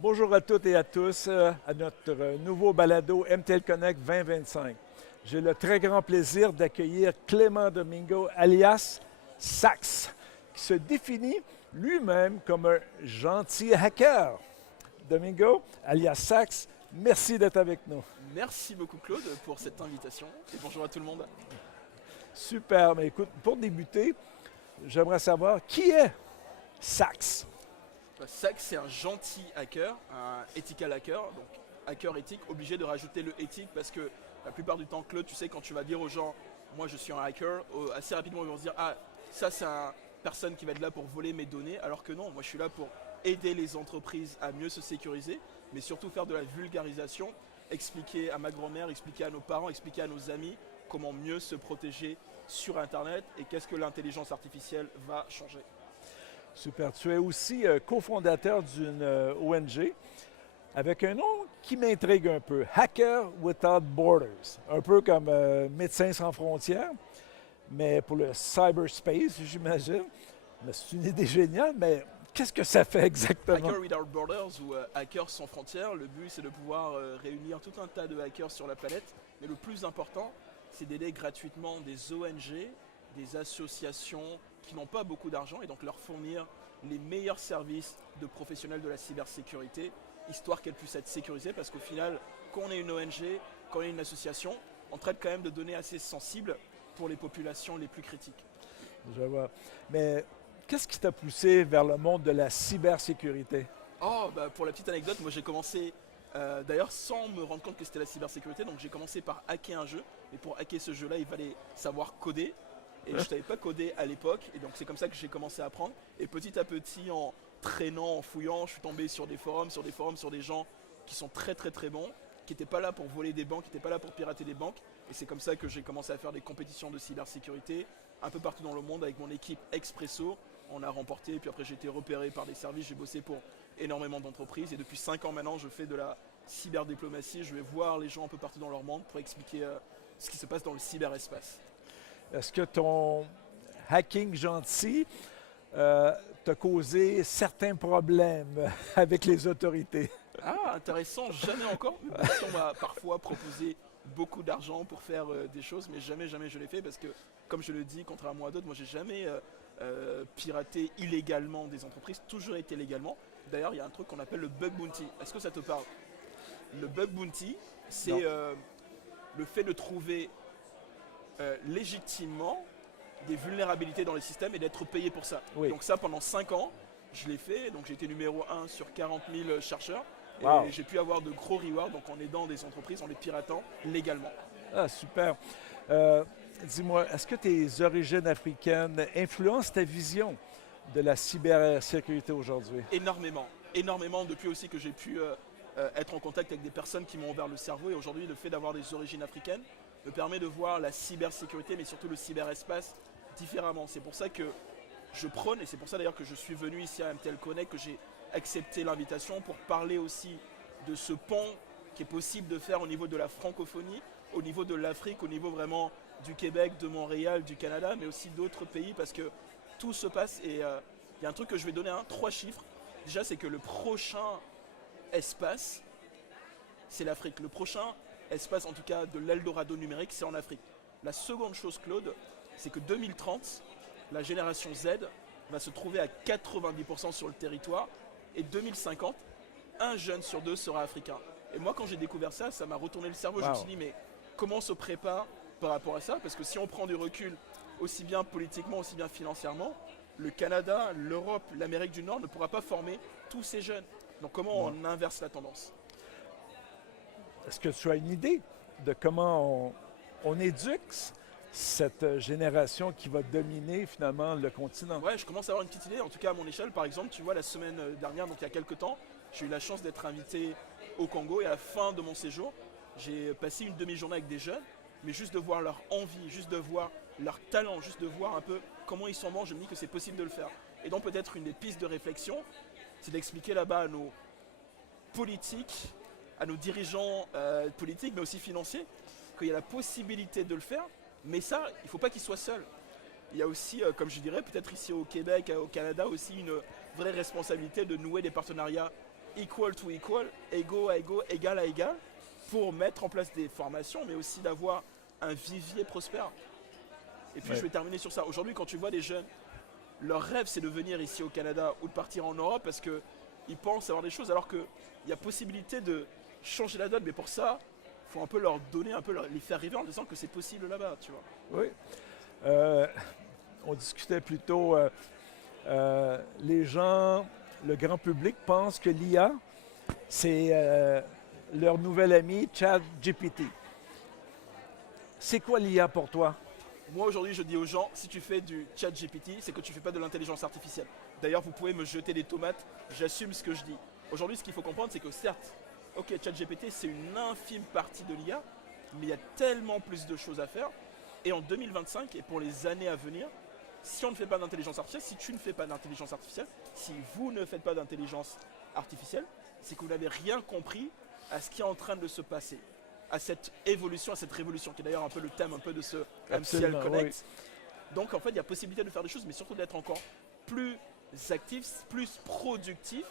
Bonjour à toutes et à tous à notre nouveau balado MTL Connect 2025. J'ai le très grand plaisir d'accueillir Clément Domingo, alias Sax, qui se définit lui-même comme un gentil hacker. Domingo, alias Sax, merci d'être avec nous. Merci beaucoup Claude pour cette invitation et bonjour à tout le monde. Super, mais écoute, pour débuter, j'aimerais savoir qui est Sax. Sax c'est un gentil hacker, un ethical hacker, donc hacker éthique, obligé de rajouter le éthique parce que la plupart du temps Claude, tu sais, quand tu vas dire aux gens moi je suis un hacker, assez rapidement ils vont se dire ah ça c'est une personne qui va être là pour voler mes données, alors que non, moi je suis là pour aider les entreprises à mieux se sécuriser, mais surtout faire de la vulgarisation, expliquer à ma grand-mère, expliquer à nos parents, expliquer à nos amis comment mieux se protéger sur Internet et qu'est-ce que l'intelligence artificielle va changer. Super. Tu es aussi cofondateur d'une ONG avec un nom qui m'intrigue un peu, Hacker Without Borders, un peu comme Médecins sans frontières, mais pour le cyberspace, j'imagine. Mais c'est une idée géniale, mais qu'est-ce que ça fait exactement? Hacker Without Borders ou Hackers sans frontières, le but c'est de pouvoir réunir tout un tas de hackers sur la planète, mais le plus important c'est d'aider gratuitement des ONG, des associations qui n'ont pas beaucoup d'argent et donc leur fournir les meilleurs services de professionnels de la cybersécurité, histoire qu'elles puissent être sécurisées parce qu'au final, quand on est une ONG, quand on est une association, on traite quand même de données assez sensibles pour les populations les plus critiques. Je vois. Mais qu'est-ce qui t'a poussé vers le monde de la cybersécurité? Oh, bah pour la petite anecdote, moi j'ai commencé d'ailleurs sans me rendre compte que c'était la cybersécurité, donc j'ai commencé par hacker un jeu, et pour hacker ce jeu-là, il fallait savoir coder, et je ne savais pas coder à l'époque, et donc c'est comme ça que j'ai commencé à apprendre, et petit à petit, en traînant, en fouillant, je suis tombé sur des forums, sur des gens qui sont très très très bons, qui n'étaient pas là pour voler des banques, qui n'étaient pas là pour pirater des banques, et c'est comme ça que j'ai commencé à faire des compétitions de cybersécurité, un peu partout dans le monde avec mon équipe Expresso, on a remporté, et puis après j'ai été repéré par des services, j'ai bossé pour énormément d'entreprises et depuis 5 ans maintenant je fais de la cyberdiplomatie, je vais voir les gens un peu partout dans leur monde pour expliquer ce qui se passe dans le cyberespace. Est-ce que ton hacking gentil t'a causé certains problèmes avec les autorités? Ah intéressant, jamais encore, mais bon, si on m'a parfois proposé beaucoup d'argent pour faire des choses, mais jamais je l'ai fait parce que comme je le dis, contrairement à d'autres, moi j'ai jamais piraté illégalement des entreprises, toujours été légalement. D'ailleurs, il y a un truc qu'on appelle le bug bounty. Est-ce que ça te parle? Le bug bounty, Non. c'est le fait de trouver légitimement des vulnérabilités dans les systèmes et d'être payé pour ça. Oui. Donc ça, pendant 5 ans, je l'ai fait. Donc j'ai été numéro 1 sur 40 000 chercheurs. Wow. Et j'ai pu avoir de gros rewards donc en aidant des entreprises, en les piratant légalement. Ah, super. Euh, Dis-moi, est-ce que tes origines africaines influencent ta vision de la cybersécurité aujourd'hui? Énormément. Énormément depuis aussi que j'ai pu être en contact avec des personnes qui m'ont ouvert le cerveau. Et aujourd'hui, le fait d'avoir des origines africaines me permet de voir la cybersécurité, mais surtout le cyberespace différemment. C'est pour ça que je prône, et c'est pour ça d'ailleurs que je suis venu ici à MTL Connect, que j'ai accepté l'invitation pour parler aussi de ce pont qui est possible de faire au niveau de la francophonie, au niveau de l'Afrique, au niveau vraiment du Québec, de Montréal, du Canada, mais aussi d'autres pays, parce que tout se passe. Et il y a un truc que je vais donner, 3 chiffres. Déjà, c'est que le prochain espace, c'est l'Afrique. Le prochain espace, en tout cas, de l'Eldorado numérique, c'est en Afrique. La seconde chose, Claude, c'est que 2030, la génération Z va se trouver à 90% sur le territoire, et 2050, un jeune sur 2 sera africain. Et moi, quand j'ai découvert ça, ça m'a retourné le cerveau. Wow. Je me suis dit, mais comment on se prépare par rapport à ça? Parce que si on prend du recul, aussi bien politiquement, aussi bien financièrement, le Canada, l'Europe, l'Amérique du Nord ne pourra pas former tous ces jeunes. Donc comment on inverse la tendance? Est-ce que tu as une idée de comment on éduque cette génération qui va dominer finalement le continent? Ouais, je commence à avoir une petite idée, en tout cas à mon échelle. Par exemple, tu vois, la semaine dernière, donc il y a quelques temps, j'ai eu la chance d'être invité au Congo et à la fin de mon séjour, j'ai passé une demi-journée avec des jeunes, mais juste de voir leur envie, juste de voir leur talent, juste de voir un peu comment ils sont bons, je me dis que c'est possible de le faire. Et donc peut-être une des pistes de réflexion, c'est d'expliquer là-bas à nos politiques, à nos dirigeants politiques, mais aussi financiers, qu'il y a la possibilité de le faire, mais ça, il ne faut pas qu'ils soient seuls. Il y a aussi, comme je dirais, peut-être ici au Québec, au Canada, aussi une vraie responsabilité de nouer des partenariats equal to equal, égaux à égaux, égal à égal, pour mettre en place des formations, mais aussi d'avoir un vivier prospère. Et puis je vais terminer sur ça. Aujourd'hui, quand tu vois des jeunes, leur rêve c'est de venir ici au Canada ou de partir en Europe parce qu'ils pensent avoir des choses, alors qu'il y a possibilité de changer la donne, mais pour ça, il faut un peu leur donner, les faire rêver en disant que c'est possible là-bas, tu vois. Oui. On discutait plutôt, les gens, le grand public pense que l'IA, c'est leur nouvel ami ChatGPT. C'est quoi l'IA pour toi? Moi aujourd'hui je dis aux gens, si tu fais du chat GPT, c'est que tu ne fais pas de l'intelligence artificielle. D'ailleurs vous pouvez me jeter des tomates, j'assume ce que je dis. Aujourd'hui ce qu'il faut comprendre c'est que certes, ok chat GPT c'est une infime partie de l'IA, mais il y a tellement plus de choses à faire. Et en 2025 et pour les années à venir, si on ne fait pas d'intelligence artificielle, si tu ne fais pas d'intelligence artificielle, si vous ne faites pas d'intelligence artificielle, c'est que vous n'avez rien compris à ce qui est en train de se passer, à cette évolution, à cette révolution, qui est d'ailleurs un peu le thème un peu de ce MCL Connect. Oui. Donc en fait, il y a possibilité de faire des choses, mais surtout d'être encore plus actif, plus productif,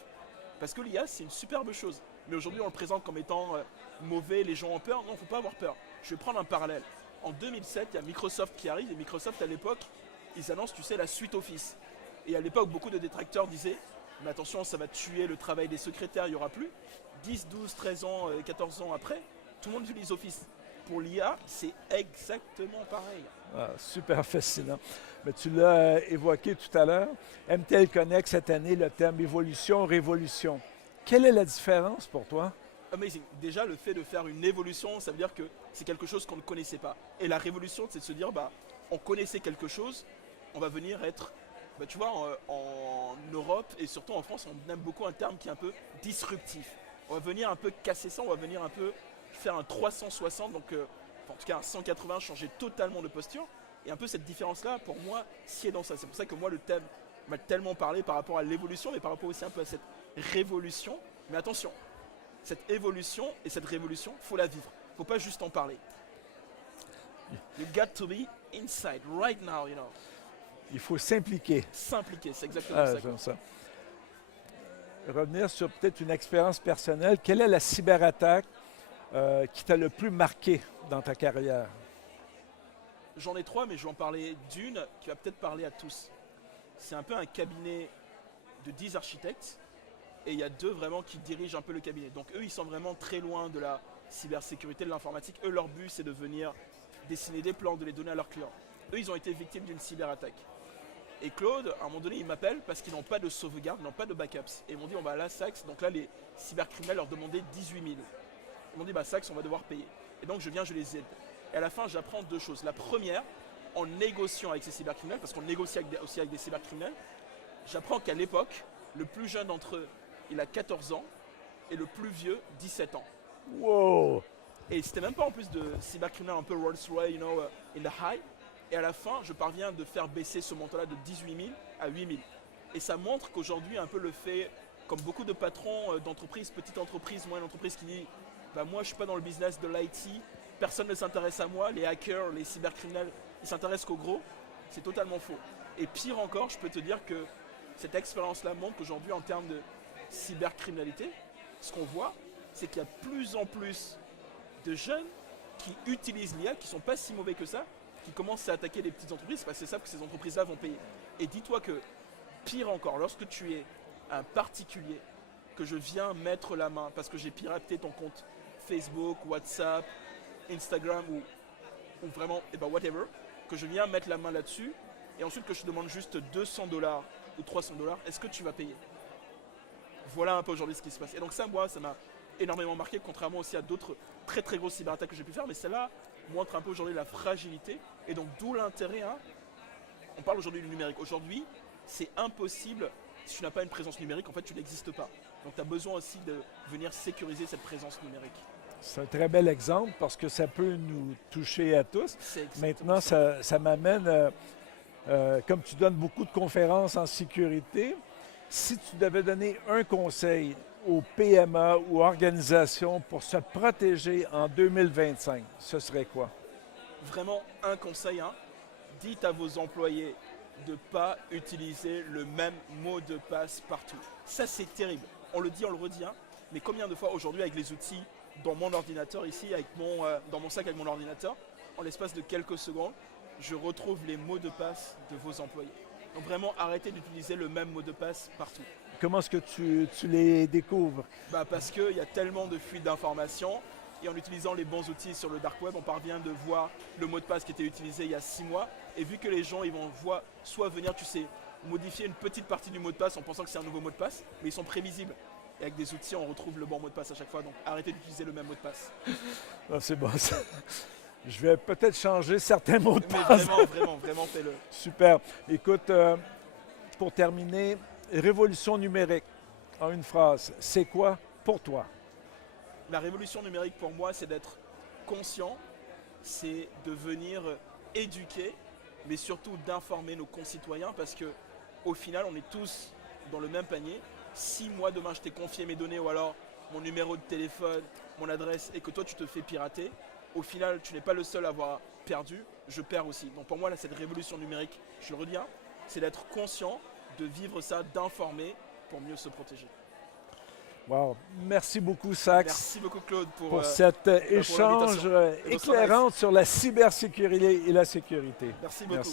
parce que l'IA, c'est une superbe chose. Mais aujourd'hui, on le présente comme étant mauvais, les gens ont peur. Non, il ne faut pas avoir peur. Je vais prendre un parallèle. En 2007, il y a Microsoft qui arrive, et Microsoft, à l'époque, ils annoncent, tu sais, la suite Office. Et à l'époque, beaucoup de détracteurs disaient, mais attention, ça va tuer le travail des secrétaires, il n'y aura plus. 10, 12, 13 ans, 14 ans après, tout le monde utilise Office. Pour l'IA, c'est exactement pareil. Ah, super fascinant. Mais tu l'as évoqué tout à l'heure. MTL Connect cette année, le thème évolution, révolution. Quelle est la différence pour toi? Amazing. Déjà, le fait de faire une évolution, ça veut dire que c'est quelque chose qu'on ne connaissait pas. Et la révolution, c'est de se dire, on connaissait quelque chose, on va venir être, tu vois, en Europe et surtout en France, on aime beaucoup un terme qui est un peu disruptif. On va venir un peu casser ça, on va venir un peu faire un 360, donc en tout cas un 180, changer totalement de posture. Et un peu cette différence-là, pour moi, sied dans ça. C'est pour ça que moi, le thème m'a tellement parlé par rapport à l'évolution, mais par rapport aussi un peu à cette révolution. Mais attention, cette évolution et cette révolution, il faut la vivre. Il ne faut pas juste en parler. You got to be inside right now, you know. Il faut s'impliquer. S'impliquer, c'est exactement ça. J'aime ça. Revenir sur peut-être une expérience personnelle. Quelle est la cyberattaque qui t'a le plus marqué dans ta carrière? J'en ai 3, mais je vais en parler d'une qui va peut-être parler à tous. C'est un peu un cabinet de 10 architectes et il y a 2 vraiment qui dirigent un peu le cabinet. Donc eux, ils sont vraiment très loin de la cybersécurité, de l'informatique. Eux, leur but, c'est de venir dessiner des plans, de les donner à leurs clients. Eux, ils ont été victimes d'une cyberattaque. Et Claude, à un moment donné, il m'appelle parce qu'ils n'ont pas de sauvegarde, ils n'ont pas de backups. Et ils m'ont dit, on va à la Saxe. Donc là, les cybercriminels leur demandaient 18 000. Ils m'ont dit, Saxe, on va devoir payer. Et donc, je viens, je les aide. Et à la fin, j'apprends 2 choses. La première, en négociant avec ces cybercriminels, parce qu'on négocie aussi avec des cybercriminels, j'apprends qu'à l'époque, le plus jeune d'entre eux, il a 14 ans, et le plus vieux, 17 ans. Wow! Et c'était même pas en plus de cybercriminels un peu Rolls-Royce, you know, in the high. Et à la fin, je parviens de faire baisser ce montant-là de 18 000 à 8 000. Et ça montre qu'aujourd'hui, un peu le fait, comme beaucoup de patrons d'entreprises, petites entreprises, moyennes entreprises qui disent moi je ne suis pas dans le business de l'IT, personne ne s'intéresse à moi, les hackers, les cybercriminels, ils s'intéressent qu'aux gros, c'est totalement faux. Et pire encore, je peux te dire que cette expérience-là montre qu'aujourd'hui, en termes de cybercriminalité, ce qu'on voit, c'est qu'il y a de plus en plus de jeunes qui utilisent l'IA, qui ne sont pas si mauvais que ça, qui commencent à attaquer les petites entreprises parce qu'ils savent que ces entreprises-là vont payer. Et dis-toi que, pire encore, lorsque tu es un particulier, que je viens mettre la main parce que j'ai piraté ton compte Facebook, WhatsApp, Instagram ou vraiment, whatever, que je viens mettre la main là-dessus et ensuite que je te demande juste $200 ou $300, est-ce que tu vas payer? Voilà un peu aujourd'hui ce qui se passe. Et donc ça, moi, ça m'a énormément marqué, contrairement aussi à d'autres très très grosses cyberattaques que j'ai pu faire, mais celle-là montre un peu aujourd'hui la fragilité et donc d'où l'intérêt. On parle aujourd'hui du numérique. Aujourd'hui, c'est impossible, si tu n'as pas une présence numérique, en fait, tu n'existes pas. Donc tu as besoin aussi de venir sécuriser cette présence numérique. C'est un très bel exemple parce que ça peut nous toucher à tous. Maintenant, ça m'amène, comme tu donnes beaucoup de conférences en sécurité, si tu devais donner un conseil aux PME ou organisations pour se protéger en 2025, ce serait quoi? Vraiment un conseil, dites à vos employés de ne pas utiliser le même mot de passe partout. Ça, c'est terrible. on le dit, on le redit, hein, mais combien de fois aujourd'hui avec les outils dans mon ordinateur ici, dans mon sac avec mon ordinateur, en l'espace de quelques secondes, je retrouve les mots de passe de vos employés. Donc vraiment, arrêtez d'utiliser le même mot de passe partout. Comment est-ce que tu les découvres? Parce qu'il y a tellement de fuites d'informations et en utilisant les bons outils sur le dark web, on parvient de voir le mot de passe qui était utilisé il y a 6 mois. Et vu que les gens ils vont soit venir, modifier une petite partie du mot de passe en pensant que c'est un nouveau mot de passe, mais ils sont prévisibles. Et avec des outils, on retrouve le bon mot de passe à chaque fois. Donc arrêtez d'utiliser le même mot de passe. Ah, c'est bon ça. Je vais peut-être changer certains mots de Mais passe. vraiment, fais-le. Super. Écoute, pour terminer, révolution numérique, en une phrase, c'est quoi pour toi? La révolution numérique pour moi, c'est d'être conscient, c'est de venir éduquer, mais surtout d'informer nos concitoyens parce que au final, on est tous dans le même panier. Si moi demain je t'ai confié mes données ou alors mon numéro de téléphone, mon adresse et que toi tu te fais pirater, au final tu n'es pas le seul à avoir perdu, je perds aussi. Donc pour moi là, cette révolution numérique, je le redis, hein, c'est d'être conscient, de vivre ça, d'informer pour mieux se protéger. Wow. Merci beaucoup, Sax, Merci beaucoup Claude pour cet échange éclairant sur la cybersécurité et la sécurité. Merci beaucoup.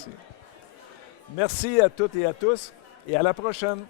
Merci à toutes et à tous et à la prochaine.